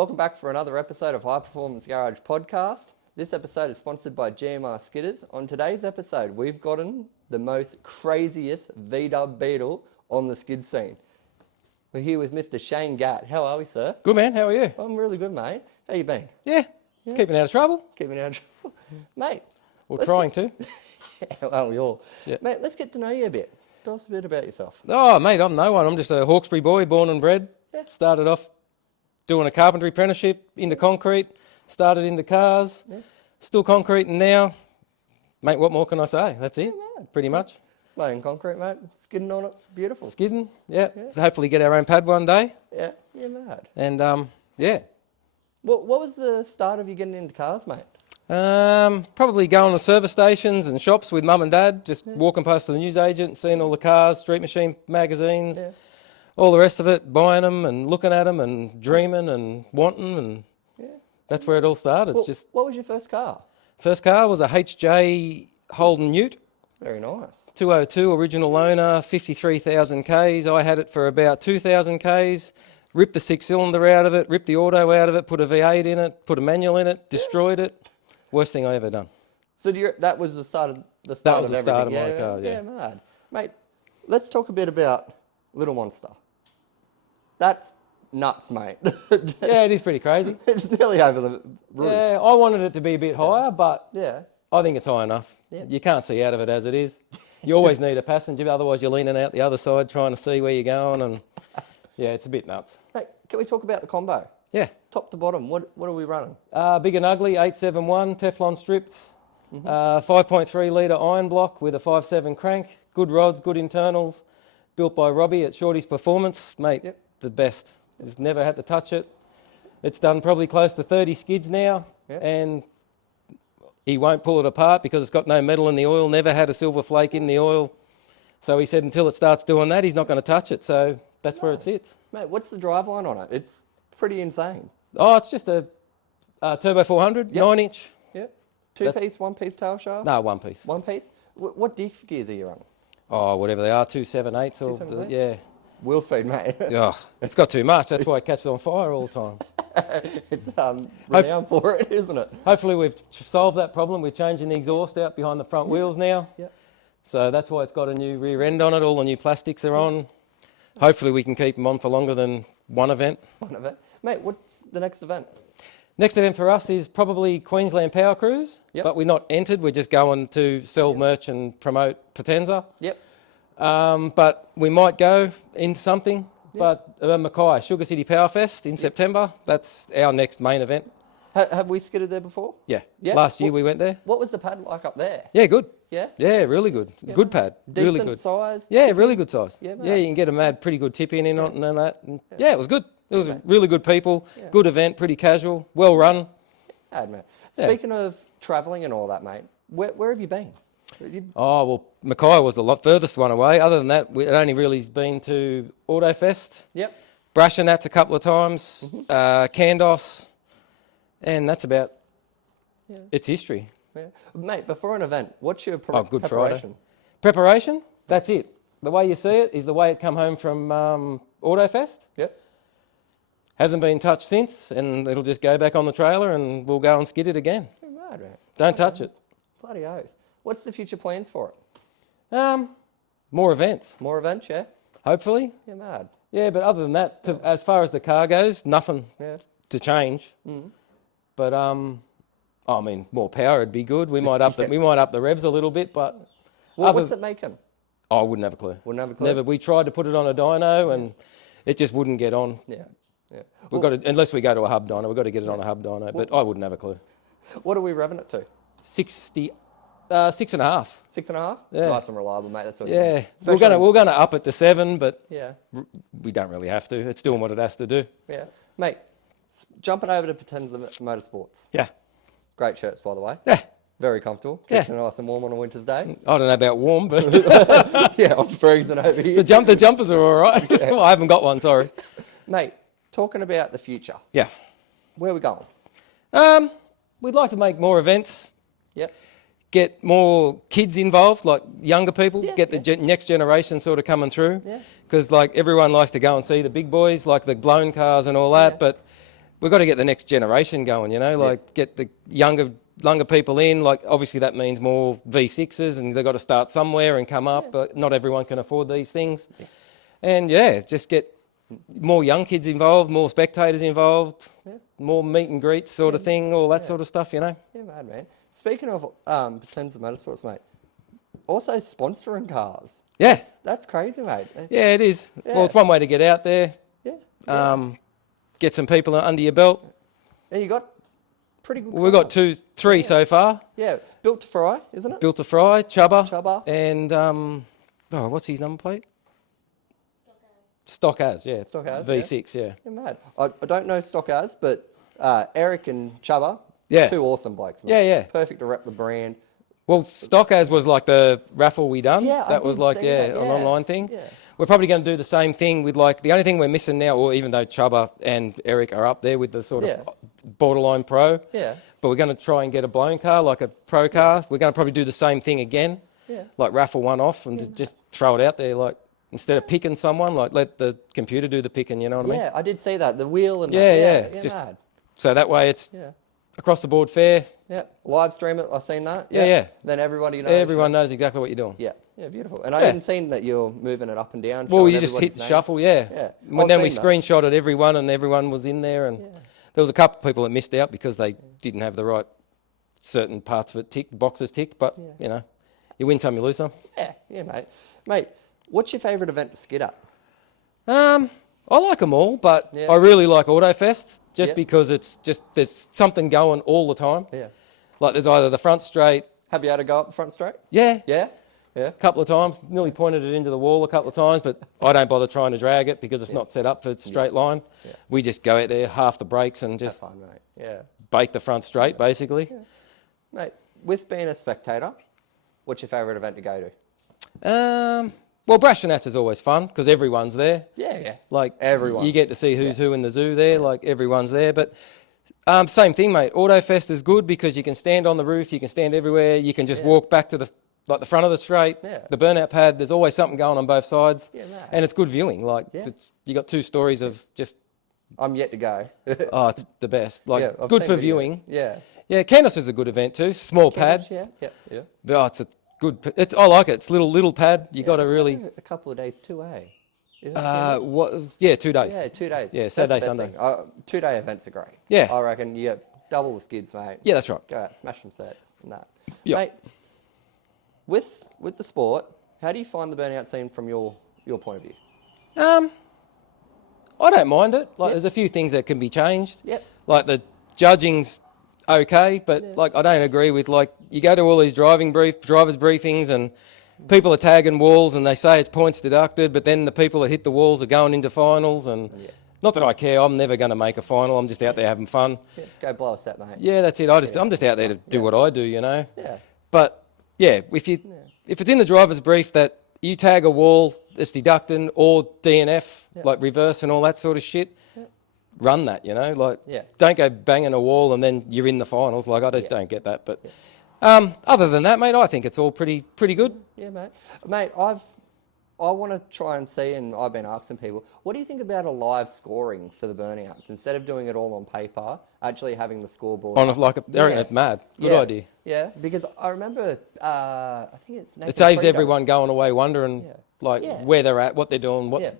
Welcome back for another episode of High Performance Garage Podcast. This episode is sponsored by GMR Skidders. On today's episode, we've gotten the most craziest V-dub Beetle on the skid scene. We're here with Mr. Shane Gatt. How are we, sir? Good, man. How are you? I'm really good, mate. How you been? Yeah. Keeping out of trouble. Keeping out of trouble. Mate. Or trying to. Yeah, well, we all. Yeah. Mate, let's get to know you a bit. Tell us a bit about yourself. Oh, mate, I'm no one. I'm just a Hawkesbury boy, born and bred. Yeah. Started off doing a carpentry apprenticeship into concrete. Started into cars. Yeah. Still concreting now. Mate, what more can I say? That's it, pretty much. Laying concrete, mate. Skidding on it. Beautiful. Skidding, yeah. So hopefully get our own pad one day. Yeah, you're mad. And, yeah. What was the start of you getting into cars, mate? Probably going to service stations and shops with mum and dad, just walking past the newsagent, seeing all the cars, Street Machine magazines, all the rest of it, buying them and looking at them and dreaming and wanting, and that's where it all started. Well, what was your first car? First car was a HJ Holden Ute. Very nice. 202, original owner, 53,000 Ks. I had it for about 2,000 Ks. Ripped the six-cylinder out of it, ripped the auto out of it, put a V8 in it, put a manual in it, destroyed it. Worst thing I ever done. So that was the start of everything? That was the start of my car, yeah. Yeah, mad. Mate, let's talk a bit about Little-Monster. That's nuts, mate. Yeah, it is pretty crazy. It's nearly over the roof. Yeah, I wanted it to be a bit higher, but I think it's high enough. Yeah. You can't see out of it as it is. You always need a passenger, otherwise you're leaning out the other side trying to see where you're going, and yeah, it's a bit nuts. Mate, can we talk about the combo? Yeah. Top to bottom, what are we running? Big and ugly, 871, Teflon stripped, 5.3 litre iron block with a 5.7 crank, good rods, good internals, built by Robbie at Shorty's Performance. Mate, the best. He's never had to touch it. It's done probably close to 30 skids now, and he won't pull it apart because it's got no metal in the oil, never had a silver flake in the oil. So he said until it starts doing that, he's not going to touch it, so that's where it sits. Mate, what's the driveline on it? It's pretty insane. Oh, it's just a Turbo 400, 9-inch. Yep. Two-piece, one-piece tail shaft? No, one piece. One piece? What diff gears are you running? Oh, whatever they are, 278s. 278? Yeah. Wheel speed, mate. Oh, it's got too much. That's why it catches on fire all the time. It's renowned for it, isn't it? Hopefully we've solved that problem. We're changing the exhaust out behind the front wheels now. Yep. So that's why it's got a new rear end on it. All the new plastics are on. Hopefully we can keep them on for longer than one event. One event. Mate, what's the next event? Next event for us is probably Queensland Power Cruise, but we're not entered. We're just going to sell merch and promote Potenza. Yep. But we might go in something. But Mackay, Sugar City Power Fest in September, that's our next main event. Have we skidded there before? Yeah. Last year we went there. What was the pad like up there? Yeah, good. Yeah? Yeah, really good. Yeah, good pad. Decent really good size? Yeah, really good size. Yeah, yeah, you can get a mad, pretty good tip in on it and that. And yeah, it was good. It was really good people, good event, pretty casual, well run. Mad, mate. Speaking of travelling and all that, mate, where have you been? Oh, well, Mackay was the furthest one away. Other than that, it only really been to Autofest. Yep. Brashenats a couple of times, Candos, and that's about its history. Yeah. Mate, before an event, what's your Good preparation? Friday. Preparation? That's it. The way you see it is the way it come home from Autofest. Yep. Hasn't been touched since, and it'll just go back on the trailer and we'll go and skid it again. Mad, mate. Don't touch it. Bloody oath. What's the future plans for it? More events. More events, yeah? Hopefully. Yeah, mad. Yeah, but other than that, as far as the car goes, nothing to change. But I mean, more power would be good. We might up the revs a little bit, but what's it making? I wouldn't have a clue. Wouldn't have a clue. Never. We tried to put it on a dyno, and it just wouldn't get on. Yeah, yeah. We've got to, unless we go to a hub dyno, we've got to get it on a hub dyno. But I wouldn't have a clue. What are we revving it to? 6.5. 6.5? Yeah. Nice and reliable, mate. That's what we're gonna up it to 7, but we don't really have to. It's doing what it has to do. Yeah, mate. Jumping over to POTENZA Motorsports. Yeah. Great shirts, by the way. Yeah. Very comfortable. Keeps you nice and warm on a winter's day. I don't know about warm, but yeah, I'm freezing over here. The jumpers are all right. Well, I haven't got one, sorry. Mate, talking about the future. Yeah. Where are we going? We'd like to make more events. Yep. Get more kids involved, like younger people, get the next generation sort of coming through. Yeah. Because like everyone likes to go and see the big boys, like the blown cars and all that, but we've got to get the next generation going, you know, like get the younger people in. Like obviously that means more V6s, and they've got to start somewhere and come up, but not everyone can afford these things. Yeah. And just get more young kids involved, more spectators involved, more meet and greets sort of thing, all that sort of stuff, you know. Yeah, mad, man. Speaking of Potenza Motorsports, mate, also sponsoring cars. Yeah. That's crazy, mate. Yeah, it is. Yeah. Well, it's one way to get out there. Yeah. Get some people under your belt. Yeah, you got pretty good cars. We've got three so far. Yeah, Built to Fry, isn't it? Built to Fry, Chubba. And, what's his number plate? Stock As, yeah. Stock As, V6, yeah. Yeah, mad. I don't know Stock As, but Eric and Chubba, two awesome blokes, mate. Yeah, yeah. Perfect to rep the brand. Well, Stock As was like the raffle we done. Yeah, that was like, an online thing. Yeah. We're probably going to do the same thing with like, the only thing we're missing now, or even though Chubba and Eric are up there with the sort of borderline pro, but we're going to try and get a blown car, like a pro car. We're going to probably do the same thing again, like raffle one off and just throw it out there, like instead of picking someone, like let the computer do the picking, you know what I mean? Yeah, I did see that, the wheel and just mad. So that way it's across the board fair. Yeah, live stream it, I've seen that. Yeah. Then everybody knows. Everyone knows exactly what you're doing. Yeah, beautiful. And I hadn't seen that you're moving it up and down. Well, you just hit the shuffle, Yeah. And then we screenshotted everyone, and everyone was in there, and there was a couple of people that missed out because they didn't have the right certain parts of it ticked, boxes ticked, but, you know, you win some, you lose some. Yeah, mate. Mate, what's your favourite event to skid at? I like them all, but I really like Autofest just because it's just, there's something going all the time. Yeah. Like there's either the front straight. Have you had a go up the front straight? Yeah. Yeah? Yeah. A couple of times, nearly pointed it into the wall a couple of times, but I don't bother trying to drag it because it's not set up for straight line. Yeah. We just go out there, half the brakes, and just have fun, mate. Yeah. Bake the front straight, basically. Yeah. Mate, with being a spectator, what's your favourite event to go to? Well, Brash and Nats is always fun because everyone's there. Yeah. Like everyone. You get to see who's who in the zoo there, like everyone's there. But same thing, mate. Autofest is good because you can stand on the roof, you can stand everywhere, you can just walk back to the front of the straight, the burnout pad. There's always something going on both sides, and it's good viewing. Like you got 2 stories of just. I'm yet to go. It's the best. Like good for viewing. Yeah. Candace is a good event too. Small pad. Yeah. But it's a good. I like it. It's little pad. You got to really. A couple of days too, eh? 2 days. Yeah, 2 days. Yeah, Saturday, Sunday. 2-day events are great. Yeah. I reckon you get double the skids, mate. Yeah, that's right. Go out, smash some sets and that. Yep. Mate, with the sport, how do you find the burnout scene from your point of view? I don't mind it. Like there's a few things that can be changed. Yep. Like the judging's okay, but like I don't agree with like you go to all these drivers briefings and people are tagging walls and they say it's points deducted, but then the people that hit the walls are going into finals and not that I care. I'm never going to make a final. I'm just out there having fun. Yeah. Go blow a set, mate. Yeah, that's it. I'm just out there to do what I do, you know. Yeah. But if it's in the driver's brief that you tag a wall, it's deducting or DNF, like reverse and all that sort of shit. Run that, you know, like don't go banging a wall and then you're in the finals. Like I just don't get that. But other than that, mate, I think it's all pretty good. Yeah, mate. Mate, I want to try and see, and I've been asking people, what do you think about a live scoring for the burnouts instead of doing it all on paper? Actually having the scoreboard. I reckon it's mad. Good idea. Yeah, because I remember, I think it's Nathan It saves Prieto. Everyone going away wondering where they're at, what they're doing. I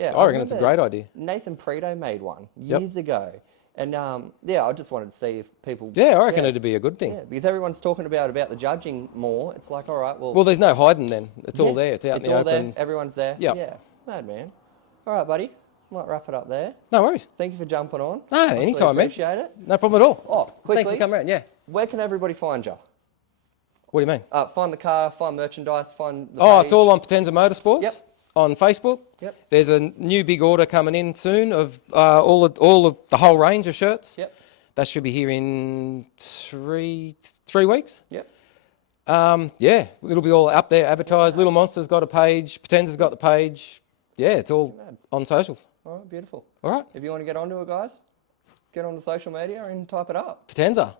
reckon it's a great idea. Nathan Prieto made one years ago. And I just wanted to see if people. Yeah, I reckon it'd be a good thing. Yeah, because everyone's talking about the judging more. It's like, all right, well. Well, there's no hiding then. It's all there. It's out in the open. There. Everyone's there. Yep. Yeah. Mad man. All right, buddy. Might wrap it up there. No worries. Thank you for jumping on. No, anytime, man. Appreciate it. No problem at all. Oh, quickly. Thanks for coming around. Yeah. Where can everybody find you? What do you mean? Find the car, find merchandise, find the page. It's all on Potenza Motorsports. Yep. On Facebook. Yep. There's a new big order coming in soon of all of the whole range of shirts. Yep. That should be here in three weeks. Yep. It'll be all up there, advertised. LIL-MONSTER's got a page. Potenza's got the page. Yeah, it's all on socials. All right, beautiful. All right. If you want to get onto it, guys, get on the social media and type it up. Potenza.